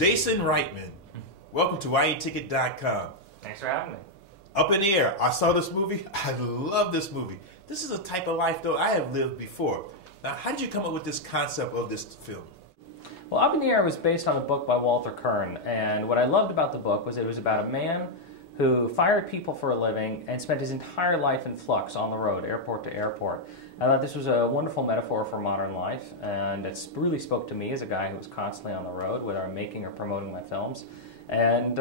Jason Reitman, welcome to IEticket.com. Thanks for having me. Up in the Air. I saw this movie. I love this movie. This is a type of life, though, I have lived before. Now, how did you come up with this concept of this film? Well, Up in the Air was based on a book by Walter Kern, and what I loved about the book was it was about a man who fired people for a living and spent his entire life in flux on the road, airport to airport. I thought this was a wonderful metaphor for modern life, and it really spoke to me as a guy who was constantly on the road, whether I'm making or promoting my films. And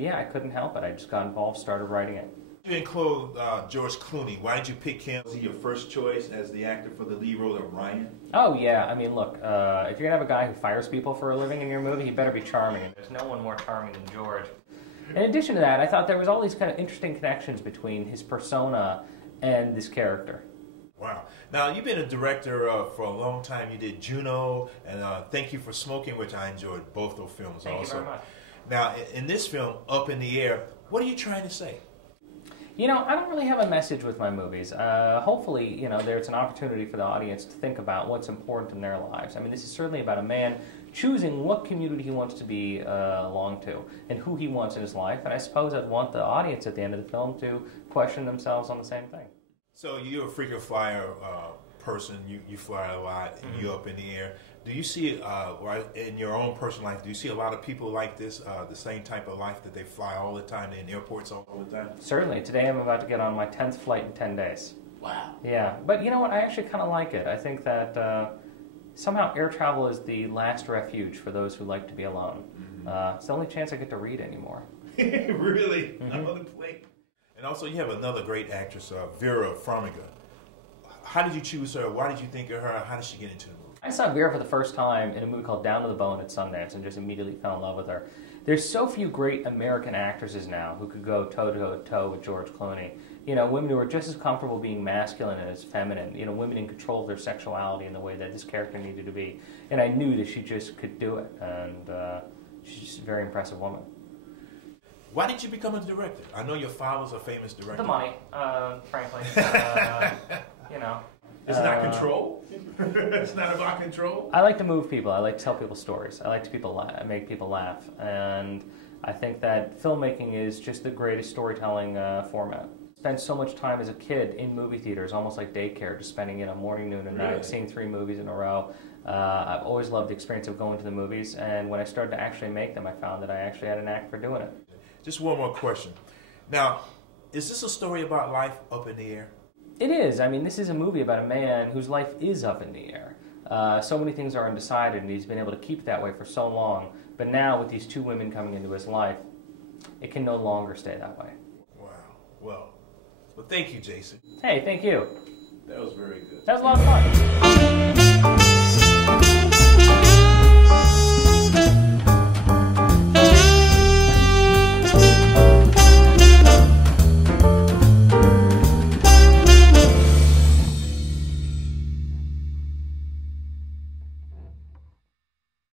yeah, I couldn't help it. I just got involved, started writing it. You include George Clooney. Why did you pick him? Was he your first choice as the actor for the lead role of Ryan? Oh, yeah. I mean, look, if you're going to have a guy who fires people for a living in your movie, he better be charming. There's no one more charming than George. In addition to that, I thought there was all these kind of interesting connections between his persona and this character. Wow. Now, you've been a director for a long time. You did Juno and Thank You for Smoking, which I enjoyed both those films also. Thank you very much. Now, in this film, Up in the Air, what are you trying to say? You know, I don't really have a message with my movies. Hopefully, you know, there's an opportunity for the audience to think about what's important in their lives. I mean, this is certainly about a man choosing what community he wants to belong to and who he wants in his life. And I suppose I'd want the audience at the end of the film to question themselves on the same thing. So you're a frequent flyer person. You fly a lot, and you're up in the air. Do you see, in your own personal life, do you see a lot of people like this, the same type of life that they fly all the time, in airports all the time? Certainly. Today I'm about to get on my 10th flight in 10 days. Wow. Yeah. But you know what? I actually kind of like it. I think that somehow air travel is the last refuge for those who like to be alone. It's the only chance I get to read anymore. Really? I'm on the plane. And also, you have another great actress, Vera Farmiga. How did you choose her? Why did you think of her? How did she get into the movie? I saw Vera for the first time in a movie called Down to the Bone at Sundance and just immediately fell in love with her. There's so few great American actresses now who could go toe-to-toe with George Clooney. You know, women who are just as comfortable being masculine as feminine. You know, women in control of their sexuality in the way that this character needed to be. And I knew that she just could do it. And she's just a very impressive woman. Why did you become a director? I know your father's a famous director. The money, frankly. You know. It's not control? It's not about control? I like to move people. I like to tell people stories. I like to make people laugh. And I think that filmmaking is just the greatest storytelling format. Spent so much time as a kid in movie theaters, almost like daycare, just spending morning, noon, and night, seeing 3 movies in a row. I've always loved the experience of going to the movies, and when I started to actually make them, I found that I actually had an knack for doing it. Just one more question. Now, is this a story about life up in the air? It is. I mean, this is a movie about a man whose life is up in the air. So many things are undecided, and he's been able to keep it that way for so long. But now, with these 2 women coming into his life, it can no longer stay that way. Wow. Well, thank you, Jason. Hey, thank you. That was very good. That was a lot of fun.